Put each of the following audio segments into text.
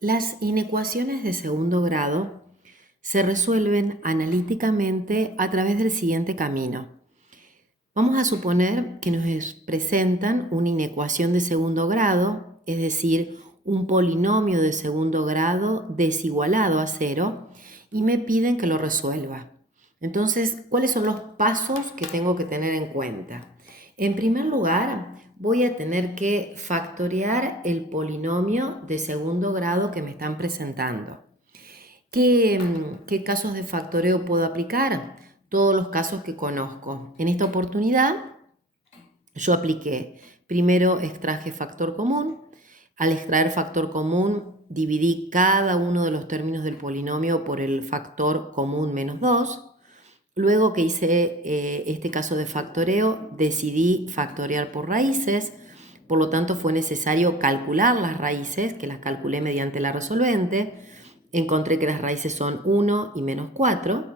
Las inecuaciones de segundo grado se resuelven analíticamente a través del siguiente camino. Vamos a suponer que nos presentan una inecuación de segundo grado, es decir, un polinomio de segundo grado desigualado a cero, y me piden que lo resuelva. Entonces, ¿cuáles son los pasos que tengo que tener en cuenta? En primer lugar, voy a tener que factorear el polinomio de segundo grado que me están presentando. ¿Qué casos de factoreo puedo aplicar? Todos los casos que conozco. En esta oportunidad yo apliqué, primero extraje factor común. Al extraer factor común dividí cada uno de los términos del polinomio por el factor común menos 2. Luego que hice este caso de factoreo, decidí factorear por raíces. Por lo tanto, fue necesario calcular las raíces, que las calculé mediante la resolvente. Encontré que las raíces son 1 y menos 4.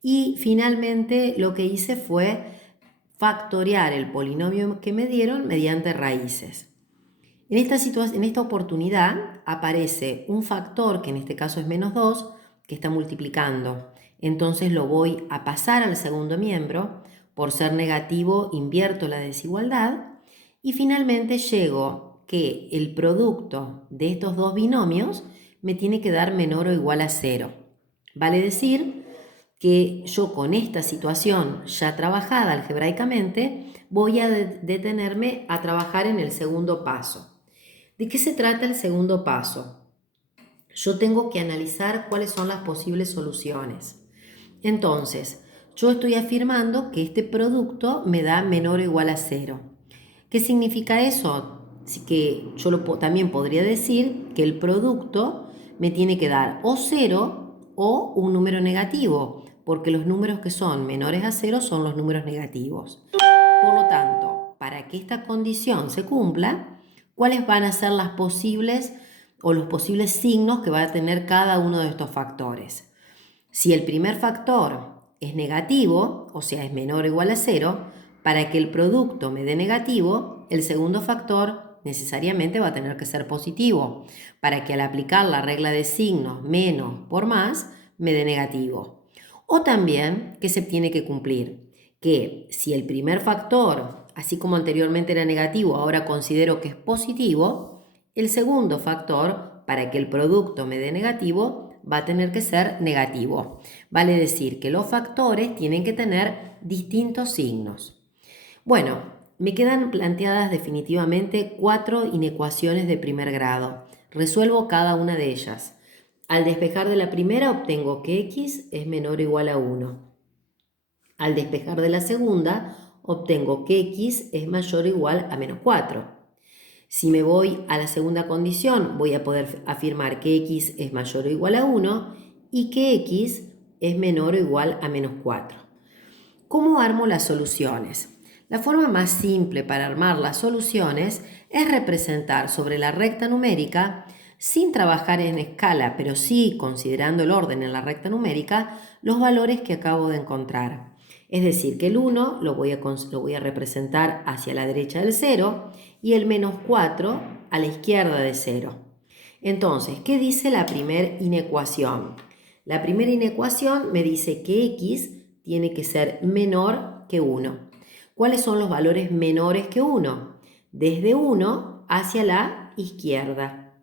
Y finalmente lo que hice fue factorear el polinomio que me dieron mediante raíces. En esta oportunidad aparece un factor, que en este caso es menos 2, que está multiplicando. Entonces lo voy a pasar al segundo miembro. Por ser negativo, invierto la desigualdad. Y finalmente llego que el producto de estos dos binomios me tiene que dar menor o igual a 0. Vale decir que yo con esta situación ya trabajada algebraicamente voy a detenerme a trabajar en el segundo paso. ¿De qué se trata el segundo paso? Yo tengo que analizar cuáles son las posibles soluciones. Entonces, yo estoy afirmando que este producto me da menor o igual a 0. ¿Qué significa eso? Que yo también podría decir que el producto me tiene que dar o 0 o un número negativo, porque los números que son menores a 0 son los números negativos. Por lo tanto, para que esta condición se cumpla, ¿cuáles van a ser las posibles o los posibles signos que va a tener cada uno de estos factores? Si el primer factor es negativo, o sea, es menor o igual a 0, para que el producto me dé negativo, el segundo factor necesariamente va a tener que ser positivo, para que al aplicar la regla de signos menos por más, me dé negativo. O también que se tiene que cumplir que si el primer factor, así como anteriormente era negativo, ahora considero que es positivo, el segundo factor, para que el producto me dé negativo, va a tener que ser negativo. Vale decir que los factores tienen que tener distintos signos. Bueno, me quedan planteadas definitivamente 4 inecuaciones de primer grado. Resuelvo cada una de ellas. Al despejar de la primera obtengo que x es menor o igual a 1. Al despejar de la segunda, obtengo que x es mayor o igual a menos 4. Si me voy a la segunda condición, voy a poder afirmar que x es mayor o igual a 1 y que x es menor o igual a menos 4. ¿Cómo armo las soluciones? La forma más simple para armar las soluciones es representar sobre la recta numérica, sin trabajar en escala, pero sí considerando el orden en la recta numérica, los valores que acabo de encontrar. Es decir, que el 1 lo voy a representar hacia la derecha del 0 y el menos 4 a la izquierda de 0. Entonces, ¿qué dice la primera inecuación? La primera inecuación me dice que x tiene que ser menor que 1. ¿Cuáles son los valores menores que 1? Desde 1 hacia la izquierda.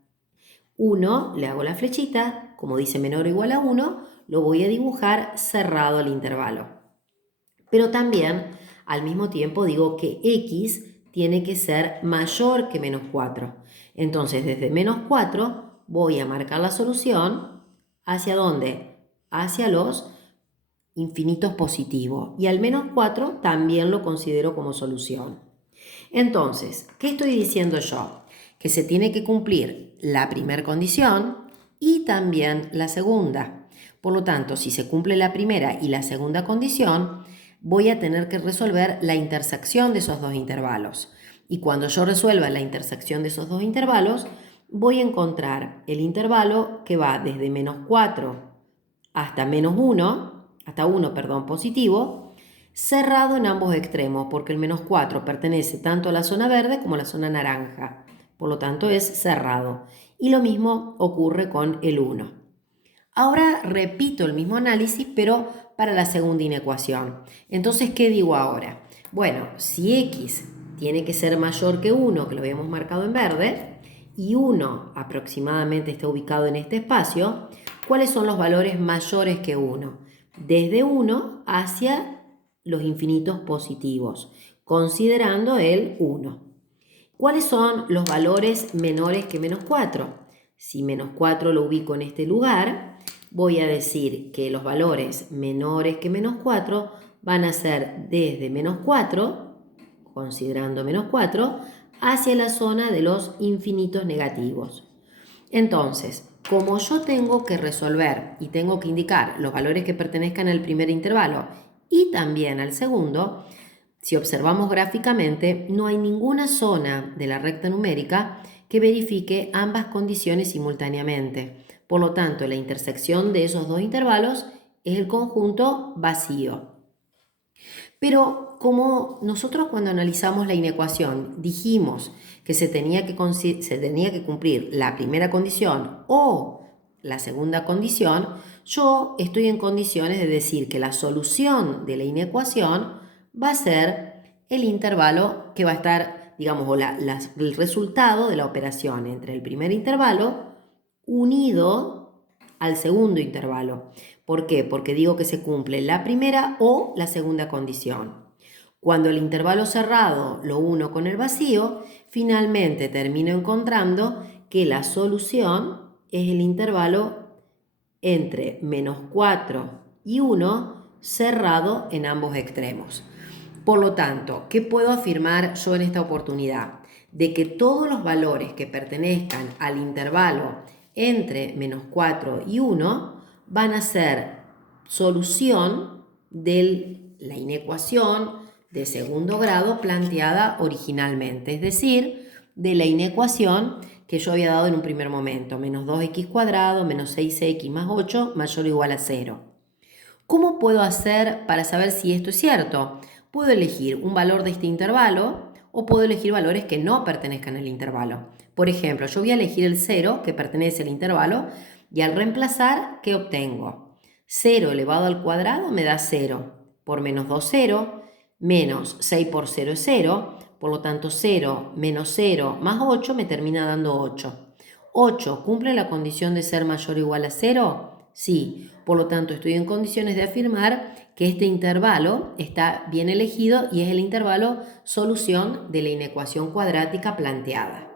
1, le hago la flechita, como dice menor o igual a 1, lo voy a dibujar cerrado al intervalo. Pero también, al mismo tiempo, digo que x tiene que ser mayor que menos 4. Entonces, desde menos 4 voy a marcar la solución. ¿Hacia dónde? Hacia los infinitos positivos. Y al menos 4 también lo considero como solución. Entonces, ¿qué estoy diciendo yo? Que se tiene que cumplir la primera condición y también la segunda. Por lo tanto, si se cumple la primera y la segunda condición, voy a tener que resolver la intersección de esos dos intervalos. Y cuando yo resuelva la intersección de esos dos intervalos, voy a encontrar el intervalo que va desde menos 4 hasta menos 1, hasta 1, positivo, cerrado en ambos extremos, porque el menos 4 pertenece tanto a la zona verde como a la zona naranja. Por lo tanto, es cerrado. Y lo mismo ocurre con el 1. Ahora repito el mismo análisis, pero para la segunda inecuación. Entonces, ¿qué digo ahora? Bueno, si x tiene que ser mayor que 1, que lo habíamos marcado en verde, y 1 aproximadamente está ubicado en este espacio, ¿cuáles son los valores mayores que 1? Desde 1 hacia los infinitos positivos, considerando el 1. ¿Cuáles son los valores menores que menos 4? Si menos 4 lo ubico en este lugar, voy a decir que los valores menores que menos 4 van a ser desde menos 4, considerando menos 4, hacia la zona de los infinitos negativos. Entonces, como yo tengo que resolver y tengo que indicar los valores que pertenezcan al primer intervalo y también al segundo, si observamos gráficamente, no hay ninguna zona de la recta numérica que verifique ambas condiciones simultáneamente. Por lo tanto, la intersección de esos dos intervalos es el conjunto vacío. Pero como nosotros cuando analizamos la inecuación dijimos que se tenía que cumplir la primera condición o la segunda condición, yo estoy en condiciones de decir que la solución de la inecuación va a ser el intervalo que va a estar, digamos, o el resultado de la operación entre el primer intervalo unido al segundo intervalo. ¿Por qué? Porque digo que se cumple la primera o la segunda condición. Cuando el intervalo cerrado lo uno con el vacío, finalmente termino encontrando que la solución es el intervalo entre menos 4 y 1 cerrado en ambos extremos. Por lo tanto, ¿qué puedo afirmar yo en esta oportunidad? De que todos los valores que pertenezcan al intervalo entre menos 4 y 1 van a ser solución de la inecuación de segundo grado planteada originalmente, es decir, de la inecuación que yo había dado en un primer momento, menos 2x cuadrado menos 6x más 8 mayor o igual a 0. ¿Cómo puedo hacer para saber si esto es cierto? Puedo elegir un valor de este intervalo o puedo elegir valores que no pertenezcan al intervalo. Por ejemplo, yo voy a elegir el 0 que pertenece al intervalo y al reemplazar, ¿qué obtengo? 0 elevado al cuadrado me da 0, por menos 2 0, menos 6 por 0 es 0, por lo tanto 0 menos 0 más 8 me termina dando 8. ¿8 cumple la condición de ser mayor o igual a 0? Sí, por lo tanto estoy en condiciones de afirmar que este intervalo está bien elegido y es el intervalo solución de la inecuación cuadrática planteada.